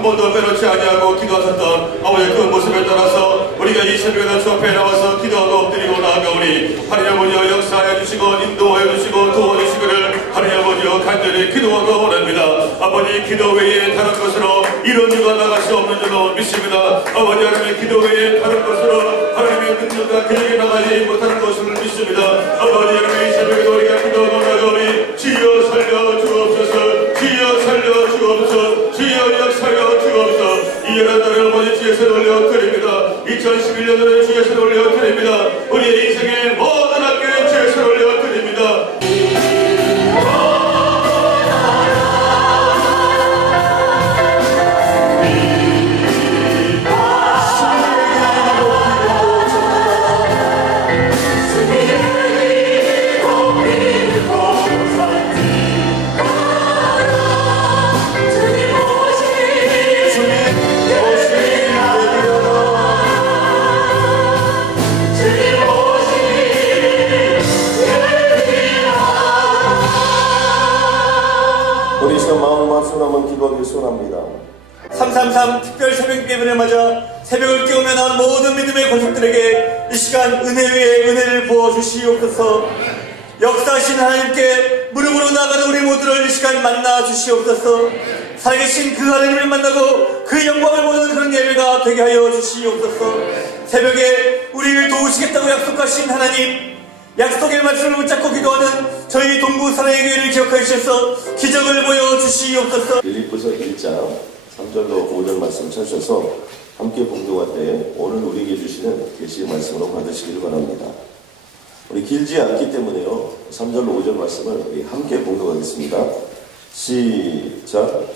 한 번도 빼놓지 아니하고 기도하셨던 아버지의 그 모습에 따라서 우리가 이 새벽에 주 앞에 나와서 기도하고 엎드리고 나아가오니 하나님 아버지여 역사해 주시고 인도하여 주시고 도와주시기를 하나님 아버지여 간절히 기도하고 원합니다. 아버지 기도 외에 다른 것으로 이런 일과 나갈 수 없는 줄로 믿습니다. 아버지 하나님의 기도 외에 다른 것으로 하나님의 능력과 기적이 나가지 못하는 것을 믿습니다. 아버지 하나님 이 새벽에 우리가 기도하고 나아가오니 주여 살려 주옵소서, 주여 살려 주옵소서, 주여 역사여 주옵소서. 이 연한 날을 아버지 주의 손에 올려드립니다. 2011년도에 주의 손에 올려드립니다. 우리의 인생의 모든 학교에 주의 손에 올려드립니다. 기도하길 소원합니다. 333 특별 새벽 예배를 맞아 새벽을 깨우며 나온 모든 믿음의 권속들에게 이 시간 은혜 위에 은혜를 부어주시옵소서. 역사하신 하나님께 무릎으로 나가는 우리 모두를 이 시간 만나 주시옵소서. 살아계신 그 하나님을 만나고 그 영광을 보는 그런 예배가 되게 하여 주시옵소서. 새벽에 우리를 도우시겠다고 약속하신 하나님, 약속의 말씀을 붙잡고 기도하는 저희 동부 사랑의 교회를 기억하여 주셔서 기적을 보여주시옵소서. 빌립보서 1장 3절로 5절 말씀 찾으셔서 함께 봉독할 때 오늘 우리에게 주시는 계시의 말씀으로 받으시기를 바랍니다. 우리 길지 않기 때문에요, 3절로 5절 말씀을 우리 함께 봉독하겠습니다. 시작.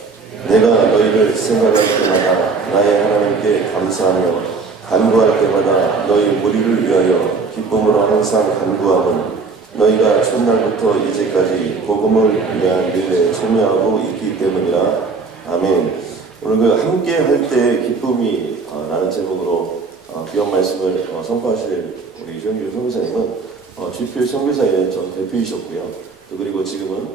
내가 너희를 생각할 때마다 나의 하나님께 감사하며 간구할 때마다 너희 무리를 위하여 기쁨으로 항상 간구함은 너희가 첫날부터 이제까지 복음을 위한 일에 참여하고 있기 때문이라. 아멘. 오늘 그 함께 할 때 기쁨이 라는 제목으로 귀한 말씀을 선포하실 우리 이현규 선교사님은 GPL 선교사의 전 대표이셨고요. 또 그리고 지금은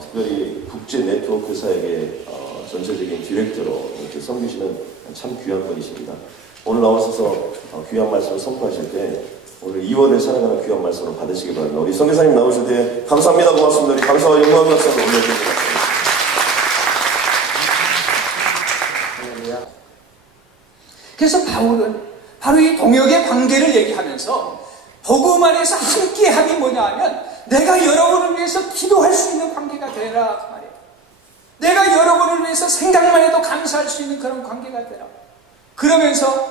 특별히 국제 네트워크 사역의 전체적인 디렉터로 이렇게 섬기시는 참 귀한 분이십니다. 오늘 나오셔서 귀한 말씀을 선포하실 때 오늘 2월을 살아가는 귀한 말씀을 받으시기 바랍니다. 우리 선교사님 나오실 때 감사합니다, 고맙습니다. 우리 감사와 영광 박수로 올려드립니다. 그래서 바울은 바로 이 동역의 관계를 얘기하면서 복음 안에서 함께함이 뭐냐 하면 내가 여러분을 위해서 기도할 수 있는 관계가 되라 그 말이에요. 내가 여러분을 위해서 생각만 해도 감사할 수 있는 그런 관계가 되라. 그러면서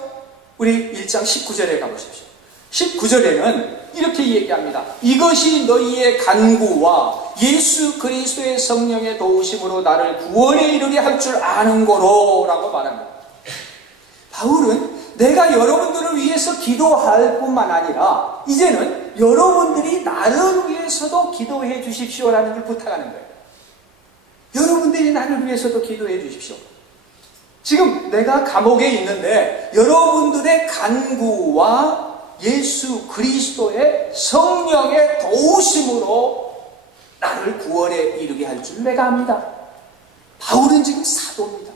우리 1장 19절에 가보십시오. 19절에는 이렇게 얘기합니다. 이것이 너희의 간구와 예수 그리스도의 성령의 도우심으로 나를 구원에 이르게 할 줄 아는 거로 라고 말합니다. 바울은 내가 여러분들을 위해서 기도할 뿐만 아니라 이제는 여러분들이 나를 위해서도 기도해 주십시오라는 걸 부탁하는 거예요. 여러분들이 나를 위해서도 기도해 주십시오. 지금 내가 감옥에 있는데 여러분들의 간구와 예수 그리스도의 성령의 도우심으로 나를 구원에 이르게 할 줄 내가 압니다. 바울은 지금 사도입니다.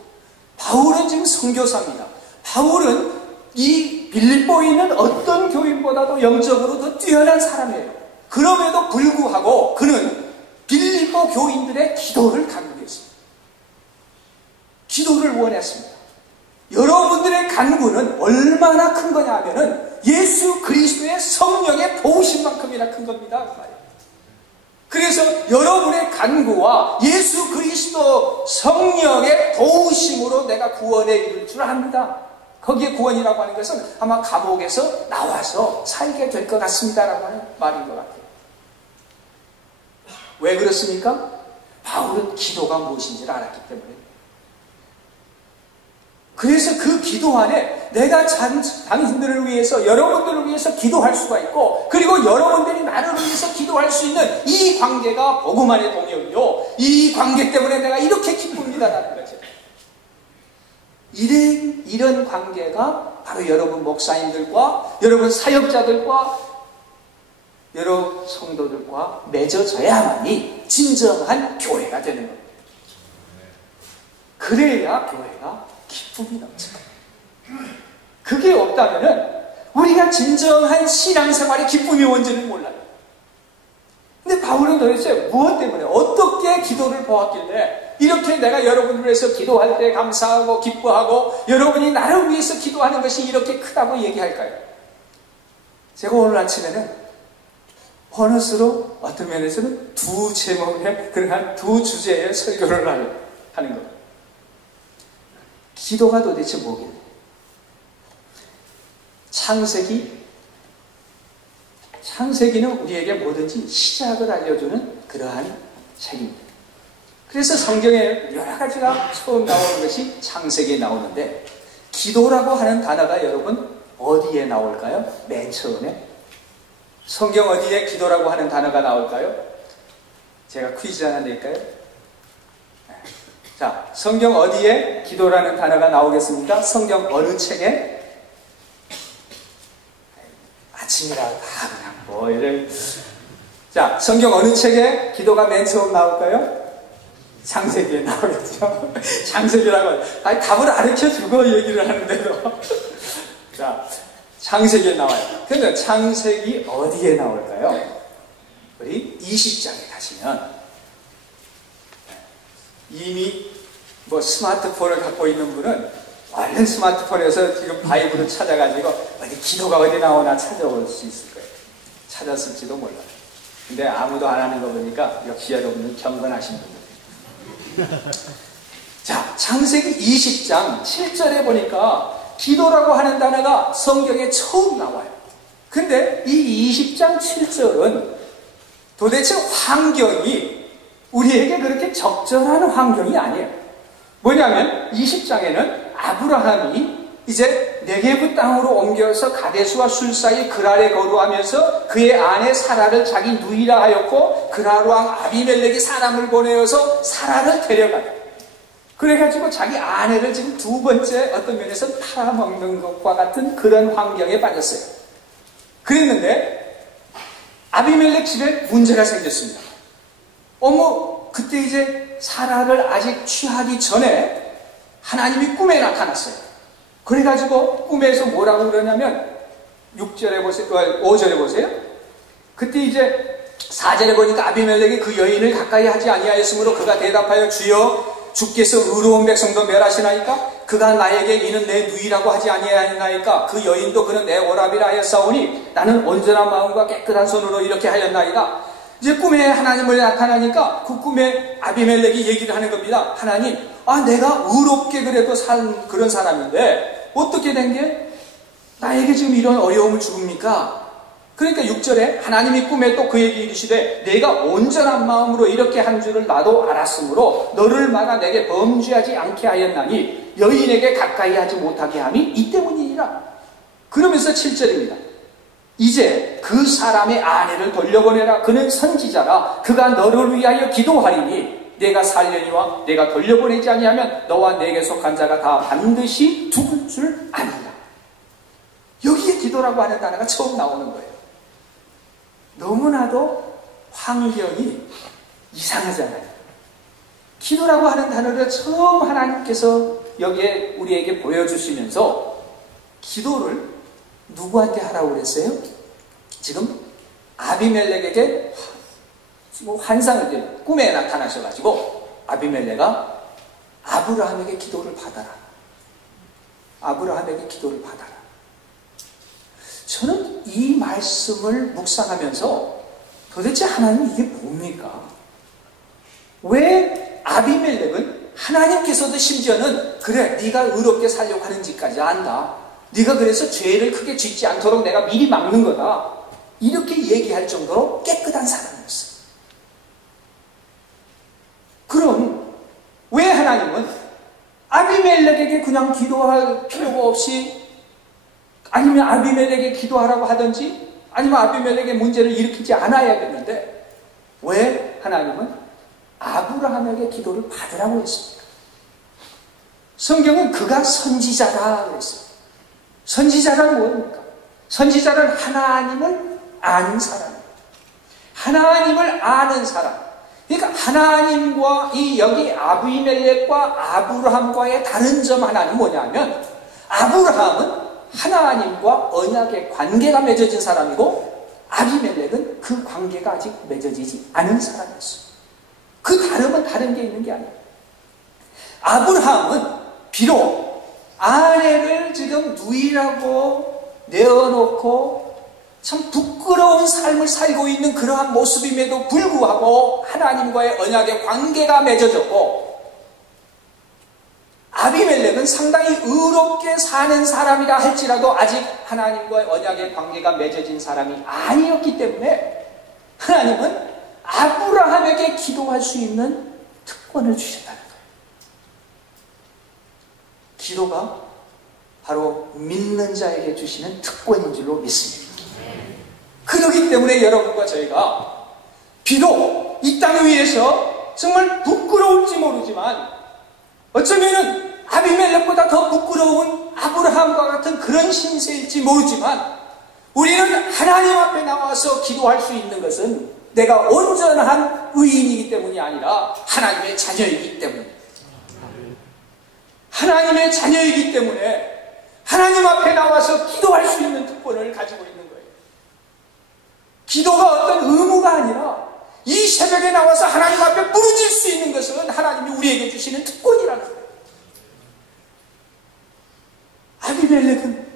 바울은 지금 선교사입니다. 바울은 이 빌립보에 있는 어떤 교인보다도 영적으로 더 뛰어난 사람이에요. 그럼에도 불구하고 그는 빌립보 교인들의 기도를 간구했습니다. 기도를 원했습니다. 여러분들의 간구는 얼마나 큰 거냐 하면은 예수 그리스도의 성령의 도우심만큼이나 큰 겁니다. 그래서 여러분의 간구와 예수 그리스도 성령의 도우심으로 내가 구원에 이를 줄 압니다. 거기에 구원이라고 하는 것은 아마 감옥에서 나와서 살게 될 것 같습니다라고 하는 말인 것 같아요. 왜 그렇습니까? 바울은 기도가 무엇인지를 알았기 때문에. 그래서 그 기도 안에 내가 당신들을 위해서, 여러분들을 위해서 기도할 수가 있고, 그리고 여러분들이 나를 위해서 기도할 수 있는 이 관계가 복음 안의 동역이요, 이 관계 때문에 내가 이렇게 기쁩니다라는 거죠. 이런 관계가 바로 여러분 목사님들과 여러분 사역자들과 여러 성도들과 맺어져야만이 진정한 교회가 되는 겁니다. 그래야 교회가 기쁨이 넘쳐요. 그게 없다면은 우리가 진정한 신앙생활의 기쁨이 뭔지는 몰라요. 근데 바울은 도대체 무엇 때문에 어떻게 기도를 보았길래 이렇게 내가 여러분을 위해서 기도할 때 감사하고 기뻐하고 여러분이 나를 위해서 기도하는 것이 이렇게 크다고 얘기할까요? 제가 오늘 아침에는 보너스로 어떤 면에서는 두 제목의 그러한 두 주제의 설교를 하는 겁니다. 기도가 도대체 뭐길래? 창세기는 우리에게 뭐든지 시작을 알려주는 그러한 책입니다. 그래서 성경에 여러 가지가 처음 나오는 것이 창세기에 나오는데 기도라고 하는 단어가 여러분 어디에 나올까요? 맨 처음에 성경 어디에 기도라고 하는 단어가 나올까요? 제가 퀴즈 하나 낼까요? 자, 성경 어디에 기도라는 단어가 나오겠습니까? 성경 어느 책에? 아침이라 다 그냥 뭐 이래. 자, 성경 어느 책에 기도가 맨 처음 나올까요? 창세기에 나오겠죠. 창세기라고 아니 답을 가르쳐주고 얘기를 하는데도 자, 창세기에 나와요. 근데 창세기 어디에 나올까요? 우리 20장에 가시면 이미 뭐 스마트폰을 갖고 있는 분은 얼른 스마트폰에서 지금 바이블을 찾아가지고 어디 기도가 어디 나오나 찾아볼 수 있을 거예요. 찾았을지도 몰라요. 근데 아무도 안 하는 거 보니까 역시 여러분은 경건하신 분들. 자, 창세기 20장 7절에 보니까 기도라고 하는 단어가 성경에 처음 나와요. 근데 이 20장 7절은 도대체 환경이 우리에게 그렇게 적절한 환경이 아니에요. 뭐냐면 20장에는 아브라함이 이제 네게브 땅으로 옮겨서 가데스와 술 사이 그랄에 거주하면서 그의 아내 사라를 자기 누이라 하였고 그랄 왕 아비멜렉이 사람을 보내어서 사라를 데려가요. 그래가지고 자기 아내를 지금 두 번째 어떤 면에서 팔아먹는 것과 같은 그런 환경에 빠졌어요. 그랬는데 아비멜렉 집에 문제가 생겼습니다. 그때 이제 사라를 아직 취하기 전에 하나님이 꿈에 나타났어요. 그래가지고 꿈에서 뭐라고 그러냐면 6절에 보세요, 5절에 보세요. 그때 이제 4절에 보니까 아비멜렉이 그 여인을 가까이 하지 아니하였으므로 그가 대답하여 주여 주께서 의로운 백성도 멸하시나이까? 그가 나에게 이는 내 누이라고 하지 아니하였나이까? 그 여인도 그는 내 오라비라 하였사오니 나는 온전한 마음과 깨끗한 손으로 이렇게 하였나이다. 이제 꿈에 하나님을 나타나니까 그 꿈에 아비멜렉이 얘기를 하는 겁니다. 하나님, 내가 의롭게 그래도 산 그런 사람인데 어떻게 된 게 나에게 지금 이런 어려움을 주십니까? 그러니까 6절에 하나님이 꿈에 또 그에게 이르시되 내가 온전한 마음으로 이렇게 한 줄을 나도 알았으므로 너를 막아 내게 범죄하지 않게 하였나니 여인에게 가까이 하지 못하게 함이 이 때문이니라. 그러면서 7절입니다. 이제 그 사람의 아내를 돌려보내라. 그는 선지자라. 그가 너를 위하여 기도하리니 내가 살려니와 내가 돌려보내지 아니하면 너와 내게 속한 자가 다 반드시 죽을 줄 아니라. 여기에 기도라고 하는 단어가 처음 나오는 거예요. 너무나도 환경이 이상하잖아요. 기도라고 하는 단어를 처음 하나님께서 여기에 우리에게 보여주시면서 기도를 누구한테 하라고 그랬어요? 지금 아비멜렉에게 환상을 꿈에 나타나셔가지고 아비멜렉아 아브라함에게 기도를 받아라. 아브라함에게 기도를 받아라. 저는 이 말씀을 묵상하면서 도대체 하나님 이게 뭡니까? 왜 아비멜렉은 하나님께서도 심지어는 그래 네가 의롭게 살려고 하는 짓까지 안다. 네가 그래서 죄를 크게 짓지 않도록 내가 미리 막는 거다. 이렇게 얘기할 정도로 깨끗한 사람이었어요. 그럼 왜 하나님은 아비멜렉에게 그냥 기도할 필요가 없이 아니면 아비멜렉에게 기도하라고 하든지 아니면 아비멜렉의 문제를 일으키지 않아야겠는데 왜 하나님은 아브라함에게 기도를 받으라고 했습니까? 성경은 그가 선지자다 그랬어요. 선지자란 뭐입니까? 선지자는 하나님을 아는 사람입니다. 하나님을 아는 사람. 그러니까 하나님과 이 여기 아비멜렉과 아브라함과의 다른 점 하나는 뭐냐면, 아브라함은 하나님과 언약의 관계가 맺어진 사람이고 아비멜렉은 그 관계가 아직 맺어지지 않은 사람이었어요. 그 다름은 다른 게 있는 게 아니에요. 아브라함은 비록 아내를 지금 누이라고 내어놓고 참 부끄러운 삶을 살고 있는 그러한 모습임에도 불구하고 하나님과의 언약의 관계가 맺어졌고, 아비멜렉은 상당히 의롭게 사는 사람이라 할지라도 아직 하나님과의 언약의 관계가 맺어진 사람이 아니었기 때문에 하나님은 아브라함에게 기도할 수 있는 특권을 주셨다는 거예요. 기도가 바로 믿는 자에게 주시는 특권인 줄로 믿습니다. 그렇기 때문에 여러분과 저희가 비록 이 땅 위에서 정말 부끄러울지 모르지만, 어쩌면은 아비멜렉보다 더 부끄러운 아브라함과 같은 그런 신세일지 모르지만, 우리는 하나님 앞에 나와서 기도할 수 있는 것은 내가 온전한 의인이기 때문이 아니라 하나님의 자녀이기 때문입니다. 하나님의 자녀이기 때문에 하나님 앞에 나와서 기도할 수 있는 특권을 가지고 있는 거예요. 기도가 어떤 의무가 아니라 이 새벽에 나와서 하나님 앞에 부르질 수 있는 것은 하나님이 우리에게 주시는 특권이라는 거예요. 아비멜렉은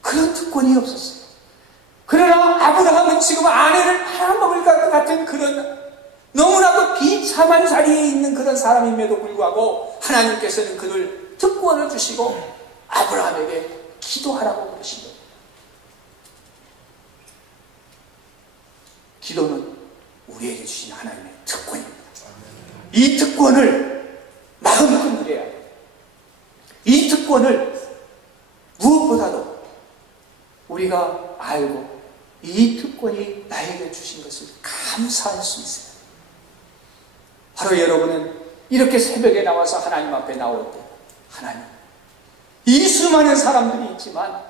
그런 특권이 없었어요. 그러나 아브라함은 지금 아내를 팔아먹을 것 같은 그런 너무나도 비참한 자리에 있는 그런 사람임에도 불구하고 하나님께서는 그를 특권을 주시고 아브라함에게 기도하라고 그러신 거예요. 기도는 우리에게 주신 하나님의 특권입니다. 이 특권을 마음껏 누려야 해요. 이 특권을 무엇보다도 우리가 알고 이 특권이 나에게 주신 것을 감사할 수 있어요. 바로 여러분은 이렇게 새벽에 나와서 하나님 앞에 나올 때, 하나님, 이 수많은 사람들이 있지만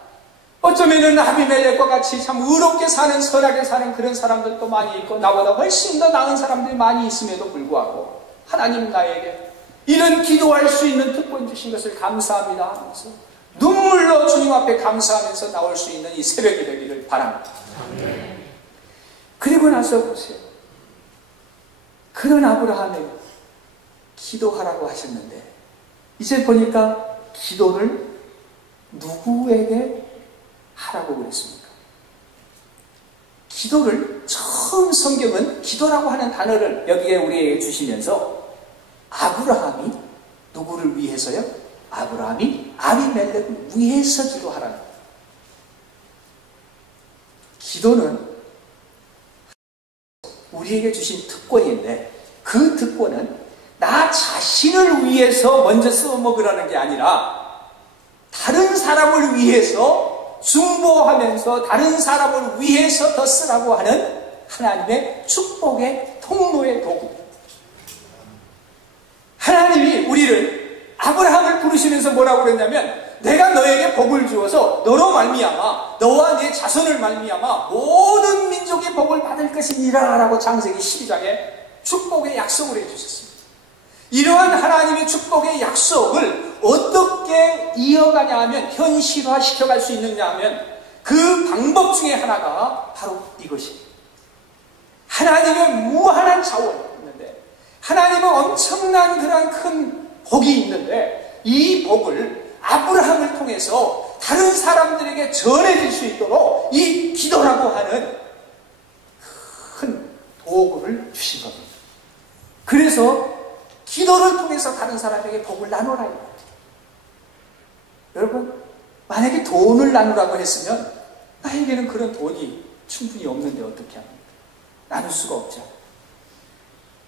어쩌면은 아비멜렉과 같이 참 의롭게 사는, 선하게 사는 그런 사람들도 많이 있고 나보다 훨씬 더 나은 사람들이 많이 있음에도 불구하고 하나님, 나에게 이런 기도할 수 있는 특권 주신 것을 감사합니다 하면서 눈물로 주님 앞에 감사하면서 나올 수 있는 이 새벽이 되기를 바랍니다. 그리고 나서 보세요. 그런 아브라함에게 기도하라고 하셨는데 이제 보니까 기도를 누구에게 하라고 그랬습니까? 기도를 처음 성경은 기도라고 하는 단어를 여기에 우리에게 주시면서 아브라함이 누구를 위해서요? 아브라함이 아비멜렉을 위해서 기도하라는 거예요. 기도는 우리에게 주신 특권인데 그 특권은 나 자신을 위해서 먼저 써먹으라는 게 아니라 다른 사람을 위해서 중보하면서 다른 사람을 위해서 더 쓰라고 하는 하나님의 축복의 통로의 도구. 하나님이 우리를 아브라함을 부르시면서 뭐라고 그랬냐면 내가 너에게 복을 주어서 너로 말미암아 너와 네 자손을 말미암아 모든 민족의 복을 받을 것이니라 라고 창세기 12장에 축복의 약속을 해주셨습니다. 이러한 하나님의 축복의 약속을 어떻게 이어가냐 하면 현실화 시켜갈 수 있느냐 하면 그 방법 중에 하나가 바로 이것입니다. 하나님의 무한한 자원이 있는데 하나님은 엄청난 그런 큰 복이 있는데 이 복을 아브라함을 통해서 다른 사람들에게 전해질 수 있도록 이 기도라고 하는 큰 도구를 주신 겁니다. 그래서 기도를 통해서 다른 사람에게 복을 나누라. 여러분, 만약에 돈을 나누라고 했으면 나에게는 그런 돈이 충분히 없는데 어떻게 합니까? 나눌 수가 없죠.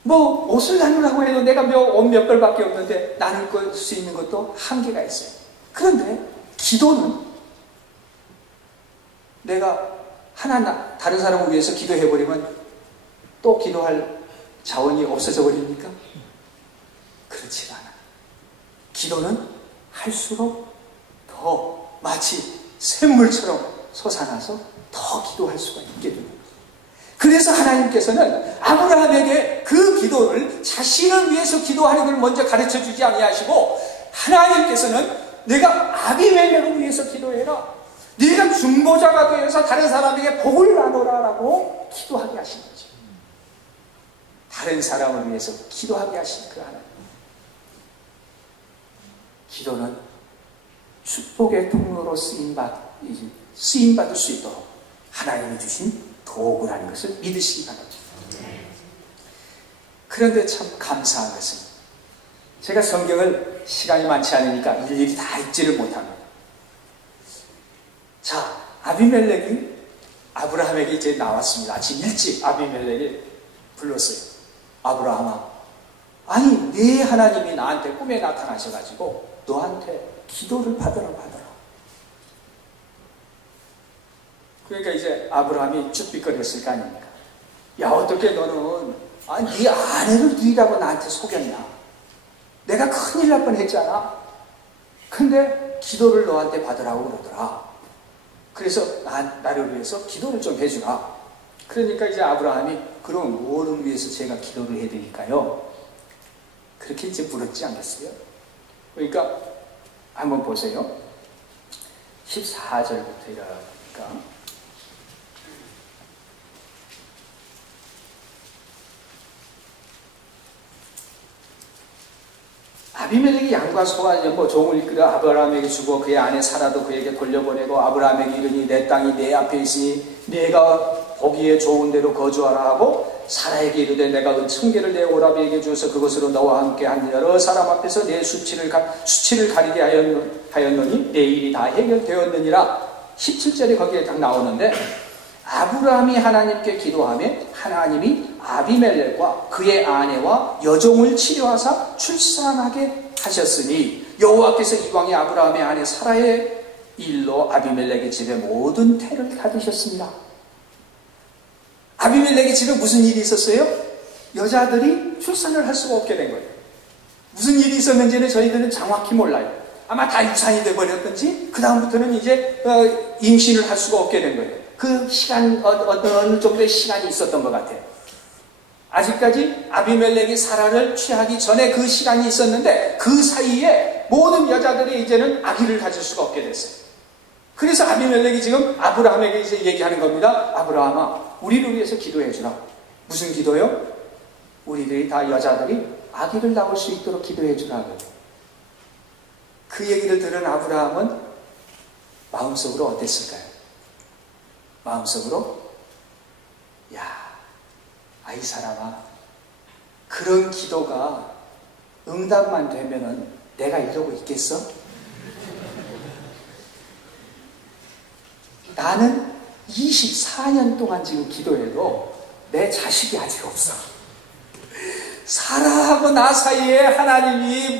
뭐 옷을 나누라고 해도 내가 옷 몇 벌밖에 없는데 나눌 수 있는 것도 한계가 있어요. 그런데 기도는 내가 하나 다른 사람을 위해서 기도해버리면 또 기도할 자원이 없어져 버립니까? 그렇지가 않아요. 기도는 할수록 더 마치 샘물처럼 솟아나서 더 기도할 수가 있게 됩니다. 그래서 하나님께서는 아브라함에게 그 기도를 자신을 위해서 기도하는 걸 먼저 가르쳐 주지 아니하시고 하나님께서는 내가 아비멜렉을 위해서 기도해라. 네가 중보자가 되어서 다른 사람에게 복을 나누라라고 기도하게 하신 거죠. 다른 사람을 위해서 기도하게 하신 그 하나님. 기도는 축복의 통로로 쓰임받을 수 있도록 하나님이 주신 도구라는 것을 믿으시기 바랍니다. 그런데 참 감사한 것은 제가 성경을 시간이 많지 않으니까 일일이 다 읽지를 못합니다. 자, 아비멜렉이 아브라함에게 이제 나왔습니다. 아침 일찍 아비멜렉이 불렀어요. 아브라함아, 아니 네 하나님이 나한테 꿈에 나타나셔가지고 너한테 기도를 받으라. 그러니까 이제 아브라함이 쭈삣거렸을 거 아닙니까? 야, 어떻게 너는 네 아내를 누이라고 나한테 속였냐? 내가 큰일 날 뻔했잖아. 근데 기도를 너한테 받으라고 그러더라. 그래서 나를 위해서 기도를 좀 해주라. 그러니까 이제 아브라함이 그럼 뭐를 위해서 제가 기도를 해드릴까요? 그렇게 이제 물었지 않겠어요? 그러니까 한번 보세요. 14절부터 이러니까 아비멜렉이 양과 소와 종을 이끌어 아브라함에게 주고 그의 아내 사라도 그에게 돌려보내고 아브라함에게 이르니 내 땅이 내 앞에 있으니 네가 보기에 좋은 데로 거주하라 하고 사라에게 이르되 내가 은총계를 내 오라비에게 주어서 그것으로 너와 함께 한 여러 사람 앞에서 내 수치를 가리게 하였노니 내 일이 다 해결되었느니라. 17절에 거기에 딱 나오는데 아브라함이 하나님께 기도하며 하나님이 아비멜렉과 그의 아내와 여종을 치료하사 출산하게 하셨으니 여호와께서 이왕에 아브라함의 아내 사라의 일로 아비멜렉의 집에 모든 태를 가두셨습니다. 아비멜렉의 집에 무슨 일이 있었어요? 여자들이 출산을 할 수가 없게 된 거예요. 무슨 일이 있었는지는 저희들은 정확히 몰라요. 아마 다 유산이 돼버렸든지 그 다음부터는 이제 임신을 할 수가 없게 된 거예요. 그 시간 어느 정도의 시간이 있었던 것 같아요. 아직까지 아비멜렉이 사라를 취하기 전에 그 시간이 있었는데 그 사이에 모든 여자들이 이제는 아기를 가질 수가 없게 됐어요. 그래서 아비멜렉이 지금 아브라함에게 이제 얘기하는 겁니다. 아브라함아, 우리를 위해서 기도해 주라. 무슨 기도요? 우리들이 다 여자들이 아기를 낳을 수 있도록 기도해 주라고요. 그 얘기를 들은 아브라함은 마음속으로 어땠을까요? 마음속으로 야, 아이 사람아, 그런 기도가 응답만 되면은 내가 이러고 있겠어? 나는 24년 동안 지금 기도해도 내 자식이 아직 없어. 사라하고 나 사이에 하나님이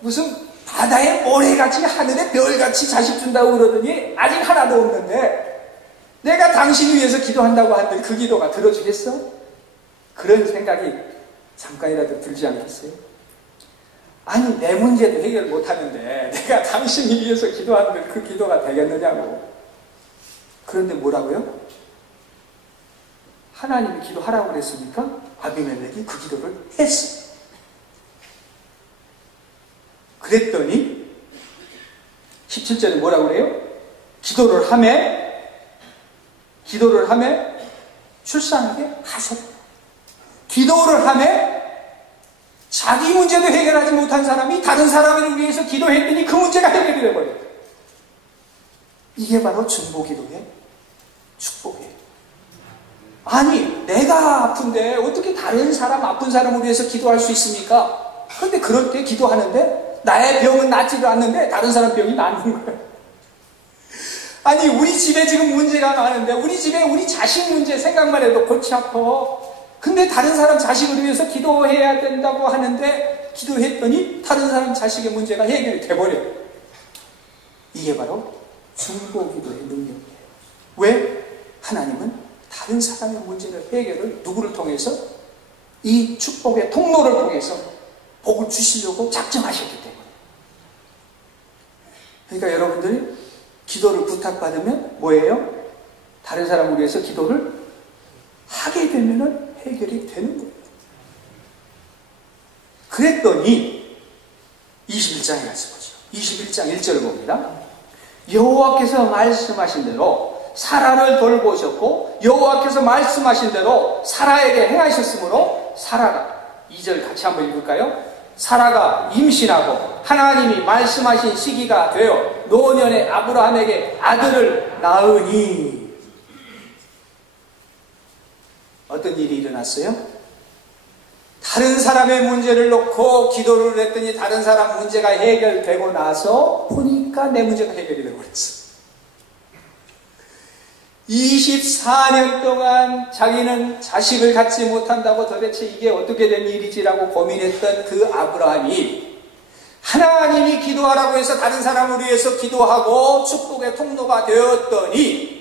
무슨 바다의 모래같이 하늘의 별같이 자식 준다고 그러더니 아직 하나도 없는데 내가 당신 위해서 기도한다고 하는데 그 기도가 들어주겠어? 그런 생각이 잠깐이라도 들지 않겠어요? 아니, 내 문제도 해결 못하는데 내가 당신을 위해서 기도하는데 그 기도가 되겠느냐고. 그런데 뭐라고요? 하나님이 기도하라고 그랬으니까 아비멜렉이 그 기도를 했어요. 그랬더니 17절에 뭐라고 그래요? 기도를 하며 출산하게 하셨다. 기도를 하며 자기 문제도 해결하지 못한 사람이 다른 사람을 위해서 기도했더니 그 문제가 해결이 되어버려요. 이게 바로 중보기도의 축복이에요. 아니, 내가 아픈데 어떻게 다른 사람, 아픈 사람을 위해서 기도할 수 있습니까? 그런데 그럴 때 기도하는데 나의 병은 낫지도 않는데 다른 사람 병이 낫는 거예요. 아니, 우리 집에 지금 문제가 많은데 우리 집에 우리 자식 문제 생각만 해도 골치 아파. 근데 다른 사람 자식을 위해서 기도해야 된다고 하는데 기도했더니 다른 사람 자식의 문제가 해결이 돼버려요. 이게 바로 중보기도의 능력이에요. 왜? 하나님은 다른 사람의 문제를 해결을 누구를 통해서? 이 축복의 통로를 통해서 복을 주시려고 작정하셨기 때문에. 그러니까 여러분들이 기도를 부탁받으면 뭐예요? 다른 사람을 위해서 기도를 하게 되면은 해결이 되는 거예요. 그랬더니 21장에 가서 보죠. 21장 1절을 봅니다. 여호와께서 말씀하신 대로 사라를 돌보셨고 여호와께서 말씀하신 대로 사라에게 행하셨으므로 사라가 2절 같이 한번 읽을까요? 사라가 임신하고 하나님이 말씀하신 시기가 되어 노년에 아브라함에게 아들을 낳으니 어떤 일이 일어났어요? 다른 사람의 문제를 놓고 기도를 했더니 다른 사람 문제가 해결되고 나서 보니까 내 문제가 해결이 되고 그랬어. 24년 동안 자기는 자식을 갖지 못한다고 도대체 이게 어떻게 된 일이지라고 고민했던 그 아브라함이 하나님이 기도하라고 해서 다른 사람을 위해서 기도하고 축복의 통로가 되었더니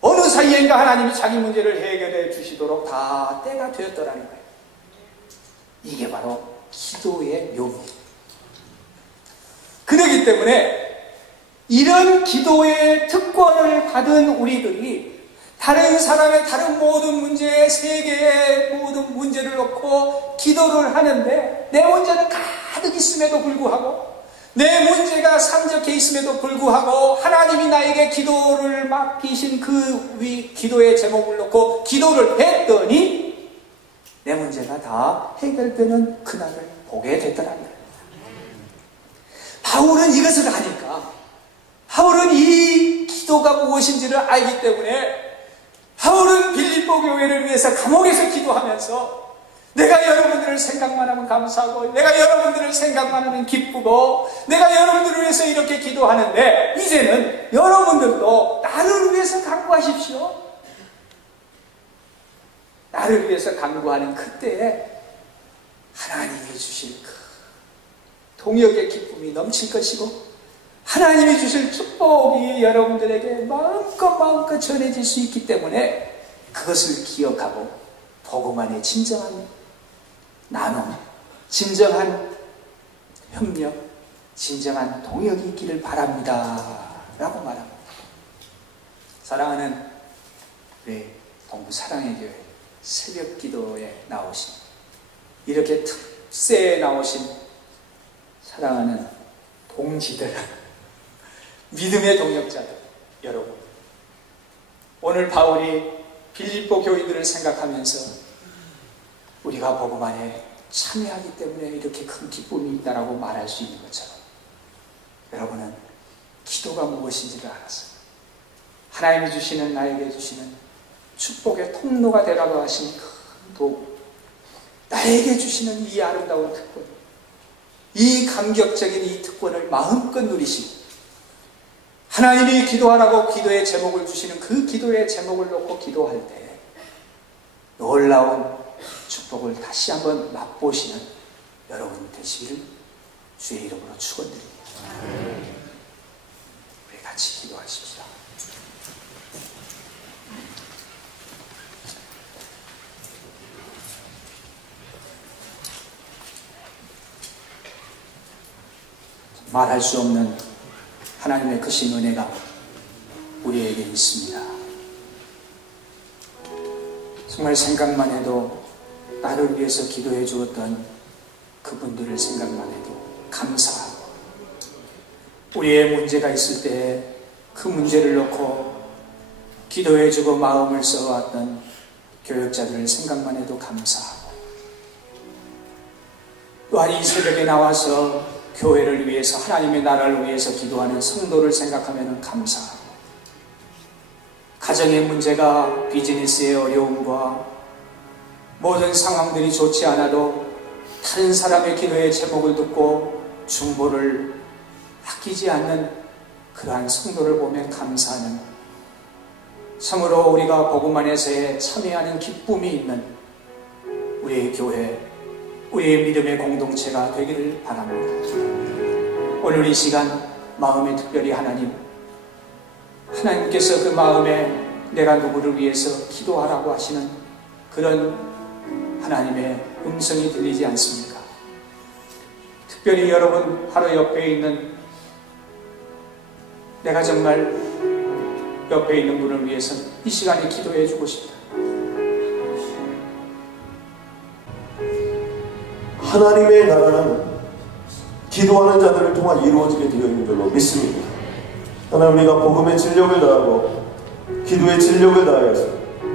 어느 사이인가 하나님이 자기 문제를 해결해 주시도록 다 때가 되었더라는 거예요. 이게 바로 기도의 묘미예요. 그렇기 때문에 이런 기도의 특권을 받은 우리들이 다른 사람의 다른 모든 문제에 세계의 모든 문제를 놓고 기도를 하는데 내 문제는 가득 있음에도 불구하고 내 문제가 산적해 있음에도 불구하고 하나님이 나에게 기도를 맡기신 그 기도의 제목을 놓고 기도를 했더니 내 문제가 다 해결되는 그날을 보게 됐더라는 거예요. 바울은 이것을 아니까 바울은 이 기도가 무엇인지를 알기 때문에 바울은 빌립보 교회를 위해서 감옥에서 기도하면서 내가 여러분들을 생각만 하면 감사하고 내가 여러분들을 생각만 하면 기쁘고 내가 여러분들을 위해서 이렇게 기도하는데 이제는 여러분들도 나를 위해서 간구하십시오. 나를 위해서 간구하는 그때에 하나님이 주실 그 동역의 기쁨이 넘칠 것이고 하나님이 주실 축복이 여러분들에게 마음껏 전해질 수 있기 때문에 그것을 기억하고 복음 안에 진정한 나눔, 진정한 협력, 진정한 동역이 있기를 바랍니다 라고 말합니다. 사랑하는 우리 동부 사랑의 교회 새벽 기도에 나오신 이렇게 특세에 나오신 사랑하는 동지들 믿음의 동역자들 여러분, 오늘 바울이 빌립보 교인들을 생각하면서 우리가 복음 안에 참여하기 때문에 이렇게 큰 기쁨이 있다라고 말할 수 있는 것처럼 여러분은 기도가 무엇인지를 알아서 하나님이 주시는 나에게 주시는 축복의 통로가 되라고 하신 큰 도구, 나에게 주시는 이 아름다운 특권, 이 감격적인 이 특권을 마음껏 누리시고 하나님이 기도하라고 기도의 제목을 주시는 그 기도의 제목을 놓고 기도할 때 놀라운 축복을 다시 한번 맛보시는 여러분 되시기를 주의 이름으로 축원드립니다. 우리 같이 기도하십시다. 말할 수 없는 하나님의 크신 은혜가 우리에게 있습니다. 정말 생각만 해도 나를 위해서 기도해 주었던 그분들을 생각만 해도 감사하고 우리의 문제가 있을 때 그 문제를 놓고 기도해 주고 마음을 써왔던 교역자들을 생각만 해도 감사하고 또한 이 새벽에 나와서 교회를 위해서 하나님의 나라를 위해서 기도하는 성도를 생각하면 감사하고 가정의 문제가 비즈니스의 어려움과 모든 상황들이 좋지 않아도 다른 사람의 기도의 제목을 듣고 중보를 아끼지 않는 그러한 성도를 보면 감사하는 참으로 우리가 복음 안에서의 참여하는 기쁨이 있는 우리의 교회, 우리의 믿음의 공동체가 되기를 바랍니다. 오늘 이 시간 마음에 특별히 하나님께서 그 마음에 내가 누구를 위해서 기도하라고 하시는 그런 하나님의 음성이 들리지 않습니까? 특별히 여러분 바로 옆에 있는 내가 정말 옆에 있는 분을 위해서 이 시간에 기도해 주고 싶다. 하나님의 나라는 기도하는 자들을 통해 이루어지게 되어 있는 줄로 믿습니다. 하나님, 우리가 복음의 진력을 다하고 기도의 진력을 다하여서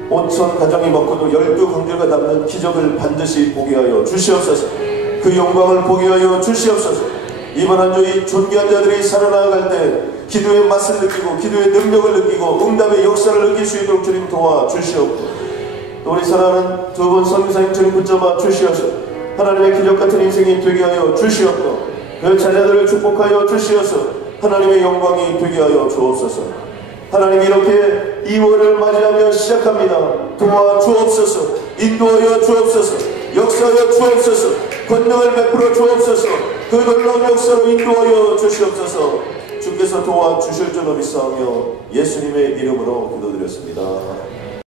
5천 가정이 먹고도 12광주가 남는 기적을 반드시 보게 하여 주시옵소서. 그 영광을 보게 하여 주시옵소서. 이번 한 주 이 존귀한 자들이 살아나갈 때 기도의 맛을 느끼고 기도의 능력을 느끼고 응답의 역사를 느낄 수 있도록 주님 도와 주시옵고, 또 우리 사랑하는 두 분 선교사님 주님 붙잡아 주시옵소서. 하나님의 기적 같은 인생이 되게 하여 주시옵고, 그 자녀들을 축복하여 주시옵소서. 하나님의 영광이 되게 하여 주옵소서. 하나님, 이렇게 2월을 맞이하며 시작합니다. 도와 주옵소서. 인도하여 주옵소서. 역사하여 주옵소서. 권능을 베풀어 주옵소서. 그 놀라운 역사로 인도하여 주시옵소서. 주께서 도와 주실 줄로 믿사오며 예수님의 이름으로 기도드렸습니다.